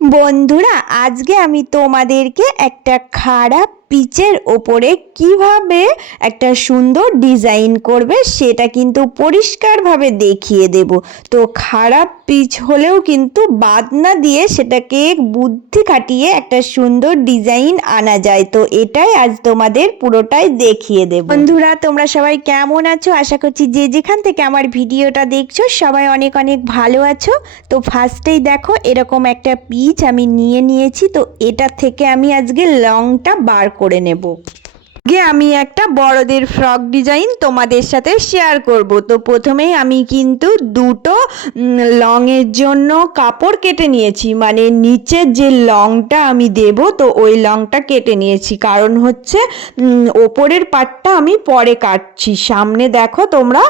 বন্ধুরা আজকে আমি তোমাদেরকে একটা খারাপ পিচের ওপরে কীভাবে একটা সুন্দর ডিজাইন করবে সেটা কিন্তু পরিষ্কারভাবে দেখিয়ে দেব। তো খারাপ পিচ হলেও কিন্তু বাদ না দিয়ে সেটাকে বুদ্ধি খাটিয়ে একটা সুন্দর ডিজাইন আনা যায়। তো এটাই আজ তোমাদের পুরোটাই দেখিয়ে দেব। বন্ধুরা, তোমরা সবাই কেমন আছো? আশা করছি যে যেখান থেকে আমার ভিডিওটা দেখছ সবাই অনেক অনেক ভালো আছো। তো ফার্স্টেই দেখো, এরকম একটা পিচ আমি নিয়ে নিয়েছি। তো এটা থেকে আমি আজকে লংটা বার করে নেব। আগে আমি একটা বড়দের ফ্রক ডিজাইন তোমাদের সাথে শেয়ার করব। তো প্রথমেই আমি কিন্তু দুটো লংয়ের জন্য কাপড় কেটে নিয়েছি। মানে নিচের যে লংটা আমি দেব, তো ওই লংটা কেটে নিয়েছি। কারণ হচ্ছে ওপরের পাটটা আমি পরে কাটছি। সামনে দেখো তোমরা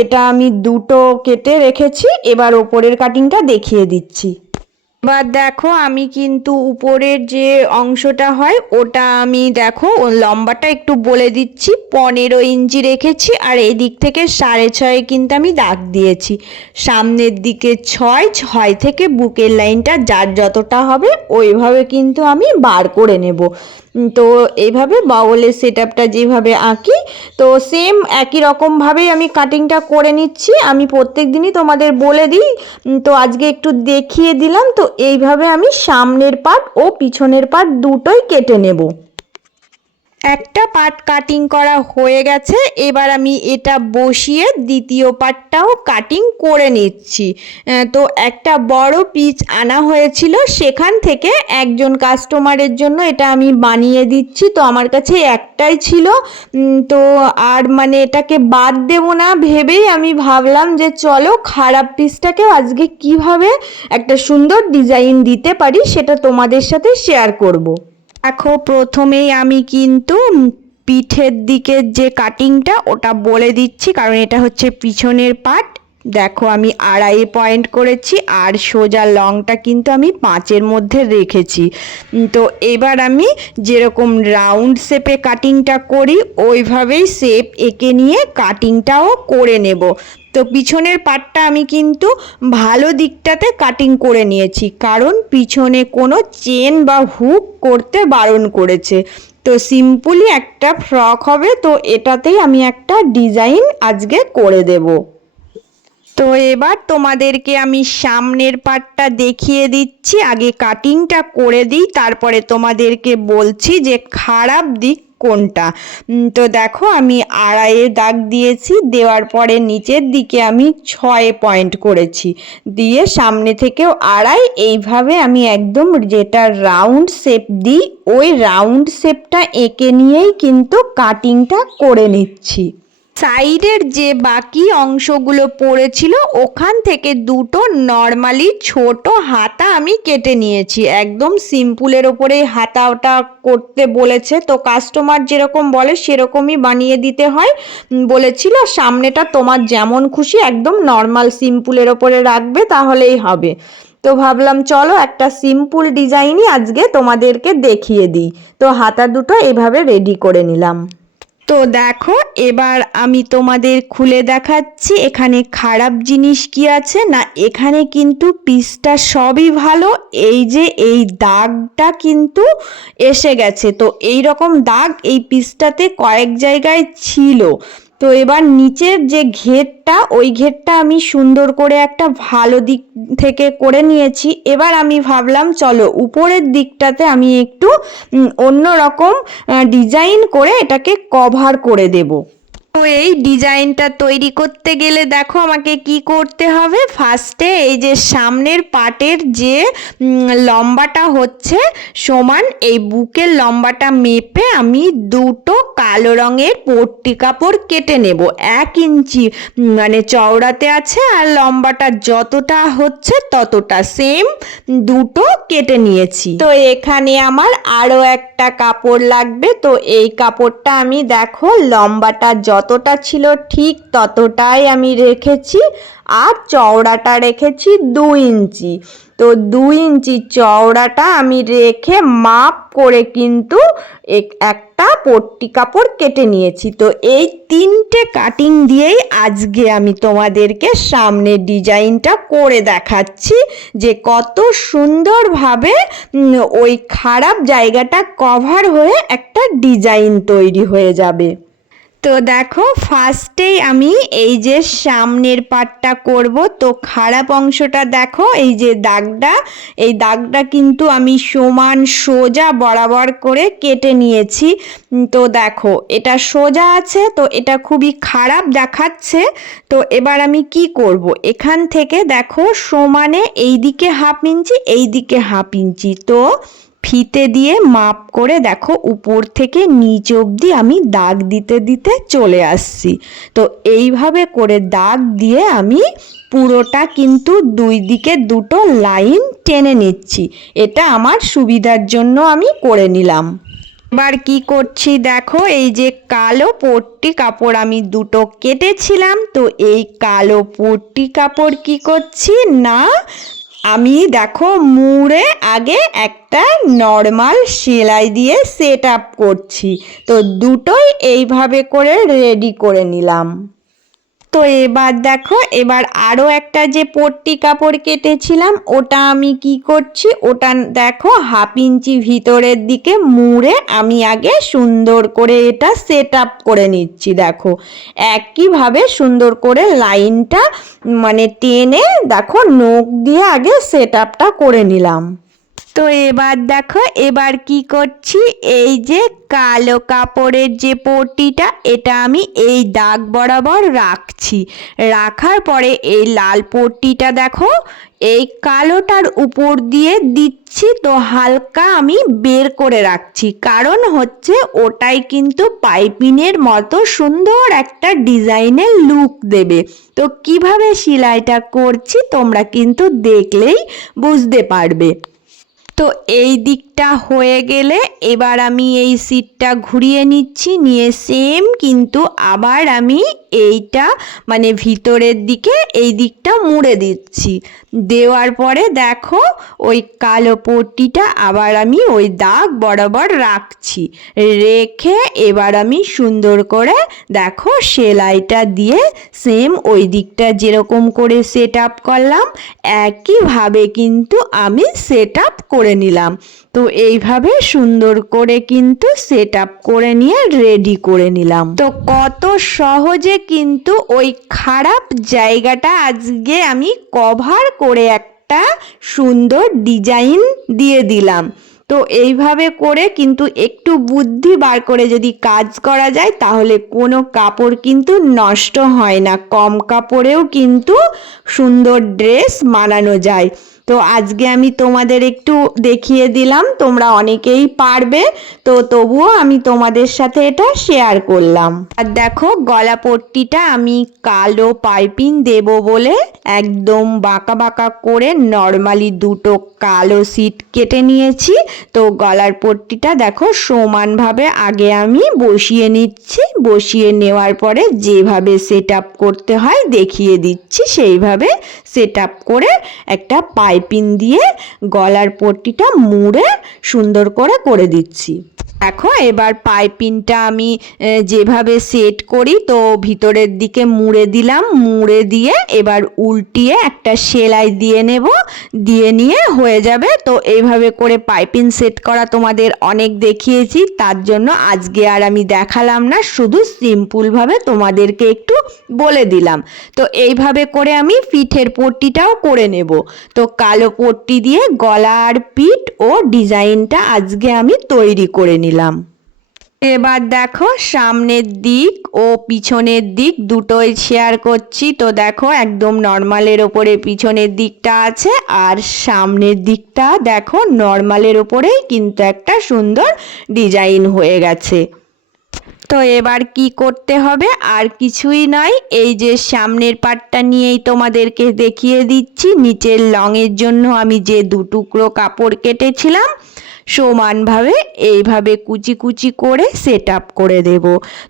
এটা আমি দুটো কেটে রেখেছি। এবার ওপরের কাটিংটা দেখিয়ে দিচ্ছি। এবার দেখো আমি কিন্তু উপরের যে অংশটা হয়, ওটা আমি দেখো লম্বাটা একটু বলে দিচ্ছি, পনেরো ইঞ্চি রেখেছি আর এদিক দিক থেকে সাড়ে ছয়ে কিন্তু আমি দাগ দিয়েছি। সামনের দিকে ছয় ছয় থেকে বুকের লাইনটা যার যতটা হবে, ওইভাবে কিন্তু আমি বার করে নেব। তো এইভাবে বাউলের সেট আপটা যেভাবে আঁকি, তো সেম একই রকমভাবেই আমি কাটিংটা করে নিচ্ছি। আমি প্রত্যেক দিনই তোমাদের বলে দিই তো আজকে একটু দেখিয়ে দিলাম, তো এইভাবে আমি সামনের পার্ট ও পিছনের পার্ট দুটোই কেটে নেব। একটা পার্ট কাটিং করা হয়ে গেছে। এবার আমি এটা বসিয়ে দ্বিতীয় পার্টটাও কাটিং করে নিচ্ছি। তো একটা বড় পিচ আনা হয়েছিল। সেখান থেকে একজন কাস্টমারের জন্য এটা আমি বানিয়ে দিচ্ছি। তো আমার কাছে একটাই ছিল। তো আর মানে এটাকে বাদ দেবো না। ভেবেই আমি ভাবলাম যে চলো খারাপ পিসটাকেও আজকে কীভাবে একটা সুন্দর ডিজাইন দিতে পারি, সেটা তোমাদের সাথে শেয়ার করব। দেখো, প্রথমেই আমি কিন্তু পিঠের দিকের যে কাটিংটা ওটা বলে দিচ্ছি, কারণ এটা হচ্ছে পিছনের পার্ট দেখো, আমি আড়াই পয়েন্ট করেছি, আর সোজা লংটা কিন্তু আমি পাঁচের মধ্যে রেখেছি। তো এবার আমি যেরকম রাউন্ড শেপে কাটিংটা করি, ওইভাবেই শেপ এঁকে নিয়ে কাটিংটাও করে নেব। তো পিছনের পার্টটা আমি কিন্তু ভালো দিকটাতে কাটিং করে নিয়েছি। কারণ পিছনে কোনো চেন বা হুক করতে বারণ করেছে। তো সিম্পলি একটা ফ্রক হবে, তো এটাতেই আমি একটা ডিজাইন আজকে করে দেবো। তো এবার তোমাদেরকে আমি সামনের পার্টটা দেখিয়ে দিচ্ছি। আগে কাটিংটা করে দিই, তারপরে তোমাদেরকে বলছি যে খারাপ দিক কোনটা? তো দেখো আমি আড়াইয়ে দাগ দিয়েছি, দেওয়ার পরে নিচের দিকে আমি ছয় পয়েন্ট করেছি। দিয়ে সামনে থেকেও আড়াই, এইভাবে আমি একদম যেটা রাউন্ড শেপ দিই, ওই রাউন্ড শেপটা এঁকে নিয়েই কিন্তু কাটিংটা করে নিচ্ছি। সাইডের যে বাকি অংশগুলো পড়েছিল, ওখান থেকে দুটো নর্মালি ছোট হাতা আমি কেটে নিয়েছি। একদম সিম্পলের ওপরে হাতাটা করতে বলেছে। তো কাস্টমার যেরকম বলে, সেরকমই বানিয়ে দিতে হয়। বলেছিল, সামনেটা তোমার যেমন খুশি, একদম নর্মাল সিম্পুলের ওপরে রাখবে, তাহলেই হবে। তো ভাবলাম, চলো একটা সিম্পল ডিজাইনই আজকে তোমাদেরকে দেখিয়ে দিই। তো হাতা দুটো এভাবে রেডি করে নিলাম। তো দেখো, এবার আমি তোমাদের খুলে দেখাচ্ছি এখানে খারাপ জিনিস কি আছে। না, এখানে কিন্তু পিসটা সবই ভালো, এই যে এই দাগটা কিন্তু এসে গেছে। তো এই রকম দাগ এই পিসটাতে কয়েক জায়গায় ছিল। তো এবার নিচের যে ঘেরটা, ওই ঘেরটা আমি সুন্দর করে একটা ভালো দিক থেকে করে নিয়েছি। এবার আমি ভাবলাম, চলো উপরের দিকটাতে আমি একটু অন্য রকম ডিজাইন করে এটাকে কভার করে দেবো। তো এই ডিজাইনটা তৈরি করতে গেলে দেখো আমাকে কি করতে হবে? ফার্স্টে এই যে সামনের পাটের যে লম্বাটা হচ্ছে সমান, এই বুকের লম্বাটা মেপে আমি দুটো কালো রঙের পট্টি কাপড় কেটে নেব। এক ইঞ্চি মানে চওড়াতে আছে আর লম্বাটা যতটা হচ্ছে ততটা। সেম দুটো কেটে নিয়েছি। তো এখানে আমার আরও একটা কাপড় লাগবে। তো এই কাপড়টা আমি দেখো লম্বাটা যতটা ছিল ঠিক ততটাই আমি রেখেছি আর চওড়াটা রেখেছি দু ইঞ্চি। তো দুই ইঞ্চি চওড়াটা আমি রেখে মাপ করে কিন্তু এক- একটা পট্টি কাপড় কেটে নিয়েছি। তো এই তিনটে কাটিং দিয়েই আজকে আমি তোমাদেরকে সামনে ডিজাইনটা করে দেখাচ্ছি যে কত সুন্দরভাবে ওই খারাপ জায়গাটা কভার হয়ে একটা ডিজাইন তৈরি হয়ে যাবে। তো দেখো ফার্স্টেই আমি এই যে সামনের পাটটা করব, তো খারাপ অংশটা দেখো, এই যে দাগটা, এই দাগটা কিন্তু আমি সমান সোজা বরাবর করে কেটে নিয়েছি। তো দেখো, এটা সোজা আছে, তো এটা খুবই খারাপ দেখাচ্ছে। তো এবার আমি কি করব? এখান থেকে দেখো, সমানে এই দিকে হাফ ইঞ্চি এই দিকে হাফ ইঞ্চি। তো ফিতে দিয়ে মাপ করে দেখো উপর থেকে নিচ অবধি আমি দাগ দিতে দিতে চলে আসছি। তো এইভাবে করে দাগ দিয়ে আমি পুরোটা কিন্তু দুই দিকে দুটো লাইন টেনে নিচ্ছি। এটা আমার সুবিধার জন্য আমি করে নিলাম। এবার কি করছি দেখো, এই যে কালো পট্টি কাপড় আমি দুটো কেটেছিলাম, তো এই কালো পট্টি কাপড় কি করছি না আমি দেখো মুড়ে আগে একটা নর্মাল সেলাই দিয়ে সেট আপ করছি। তো দুটোই এইভাবে করে রেডি করে নিলাম। তো এবার দেখো, এবার আরও একটা যে পট্টি কাপড় কেটেছিলাম, ওটা আমি কি করছি? ওটা দেখো, হাফ ইঞ্চি ভিতরের দিকে মুড়ে আমি আগে সুন্দর করে এটা সেট আপ করে নিচ্ছি, দেখো। একইভাবে সুন্দর করে লাইনটা মানে টেনে, দেখো, নখ দিয়ে আগে সেট আপটা করে নিলাম। তো এবার দেখো, এবার কি করছি? এই যে কালো কাপড়ের যে পট্টিটা, এটা আমি এই দাগ বরাবর রাখছি। রাখার পরে এই লাল পট্টিটা দেখো, এই কালোটার উপর দিয়ে দিচ্ছি, তো হালকা আমি বের করে রাখছি। কারণ হচ্ছে ওটাই কিন্তু পাইপিনের মতো সুন্দর একটা ডিজাইনের লুক দেবে। তো কীভাবে সেলাইটা করছি, তোমরা কিন্তু দেখলেই বুঝতে পারবে। তো এই দিকটা হয়ে গেলে এবার আমি এই সিটটা ঘুরিয়ে নিচ্ছি, নিয়ে সেম কিন্তু আবার আমি এইটা মানে ভিতরের দিকে এই দিকটা মুড়ে দিচ্ছি। দেওয়ার পরে দেখো, ওই কালো পট্টিটা আবার আমি ওই দাগ বরাবর রাখছি। রেখে এবার আমি সুন্দর করে দেখো সেলাইটা দিয়ে সেম ওই দিকটা যেরকম করে সেট আপ করলাম, একইভাবে কিন্তু আমি সেট আপ করে নিলাম। তো এইভাবে সুন্দর করে কিন্তু সেট আপ করে নিয়ে রেডি করে নিলাম। তো কত সহজে কিন্তু ওই খারাপ জায়গাটা আজকে আমি কভার করে একটা সুন্দর ডিজাইন দিয়ে দিলাম। তো এইভাবে করে কিন্তু একটু বুদ্ধি বার করে যদি কাজ করা যায়, তাহলে কোনো কাপড় কিন্তু নষ্ট হয় না। কম কাপড়েও কিন্তু সুন্দর ড্রেস বানানো যায়। তো আজকে আমি তোমাদের একটু দেখিয়ে দিলাম, তোমরা অনেকেই পারবে। তো তবুও আমি তোমাদের সাথে এটা শেয়ার করলাম। আর দেখো গলা পট্টিটা আমি কালো পাইপিং দেব বলে একদম বাঁকা বাঁকা করে নর্মালি দুটো কালো সিট কেটে নিয়েছি। তো গলার পট্টিটা দেখো, সমানভাবে আগে আমি বসিয়ে নিচ্ছি। বসিয়ে নেওয়ার পরে যেভাবে সেট করতে হয় দেখিয়ে দিচ্ছি। সেইভাবে সেট করে একটা পাইপিং দিয়ে গলার পট্টিটা মুড়ে সুন্দর করে করে দিচ্ছি। দেখো, এবার পাইপিংটা আমি যেভাবে সেট করি, তো ভিতরের দিকে মুড়ে দিলাম, মুড়ে দিয়ে এবার উল্টিয়ে একটা সেলাই দিয়ে নেব, দিয়ে নিয়ে হয়ে যাবে। তো এইভাবে করে পাইপিং সেট করা তোমাদের অনেক দেখিয়েছি, তার জন্য আজকে আর আমি দেখালাম না, শুধু সিম্পলভাবে তোমাদেরকে একটু বলে দিলাম। তো এইভাবে করে আমি পিঠের পট্টিটাও করে নেব। তো কালো পট্টি দিয়ে গলা আর পিঠ ও ডিজাইনটা আজকে আমি তৈরি করে নিলাম। এবার দেখো সামনের দিক ও পিছনের দিক দুটোই শেয়ার করছি। তো দেখো একদম নর্মালের ওপরে পিছনের দিকটা আছে আর সামনের দিকটা দেখো নর্মালের ওপরেই কিন্তু একটা সুন্দর ডিজাইন হয়ে গেছে। তো এবার কি করতে হবে? আর কিছুই নয় এই যে সামনের পাটটা নিয়েই তোমাদেরকে দেখিয়ে দিচ্ছি। নিচের লংয়ের জন্য আমি যে দু টুকরো কাপড় কেটেছিলাম সমানভাবে এইভাবে কুচি কুচি করে সেট আপ করে দেব।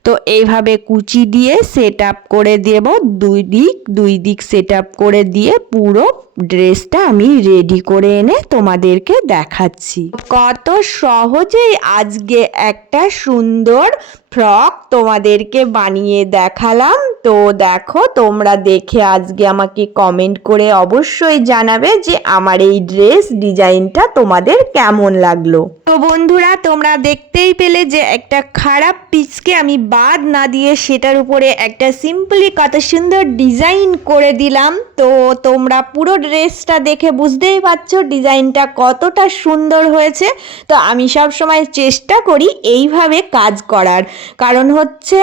তো এইভাবে কুচি দিয়ে সেট আপ করে দেব, দুই দিক দুই দিক সেট আপ করে দিয়ে পুরো ড্রেসটা আমি রেডি করে এনে তোমাদেরকে দেখাচ্ছি। কত সহজেই আজকে একটা সুন্দর ফ্রক তোমাদেরকে বানিয়ে দেখালাম। তো দেখো, তোমরা দেখে আজকে আমাকে কমেন্ট করে অবশ্যই জানাবে যে আমার এই ড্রেস ডিজাইনটা তোমাদের কেমন লাগল। তো বন্ধুরা, তোমরা দেখতেই পেলে যে একটা খারাপ পিচকে আমি বাদ না দিয়ে সেটার উপরে একটা সিম্পলি কত সুন্দর ডিজাইন করে দিলাম। তো তোমরা পুরো ড্রেসটা দেখে বুঝতেই পারছ ডিজাইনটা কতটা সুন্দর হয়েছে। তো আমি সব সময় চেষ্টা করি এইভাবে কাজ করার। কারণ হচ্ছে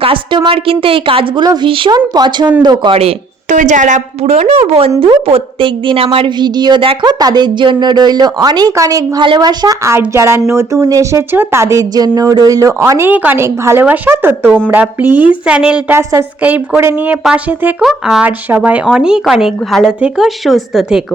কাস্টমার কিন্তু এই কাজগুলো ভীষণ পছন্দ করে। যারা পুরনো বন্ধু প্রত্যেক দিন আমার ভিডিও দেখো, তাদের জন্য রইল অনেক অনেক ভালোবাসা। আর যারা নতুন এসেছ, তাদের জন্য রইল অনেক অনেক ভালোবাসা। তো তোমরা প্লিজ চ্যানেলটা সাবস্ক্রাইব করে নিয়ে পাশে থেকো। আর সবাই অনেক অনেক ভালো থেকো, সুস্থ থেকো।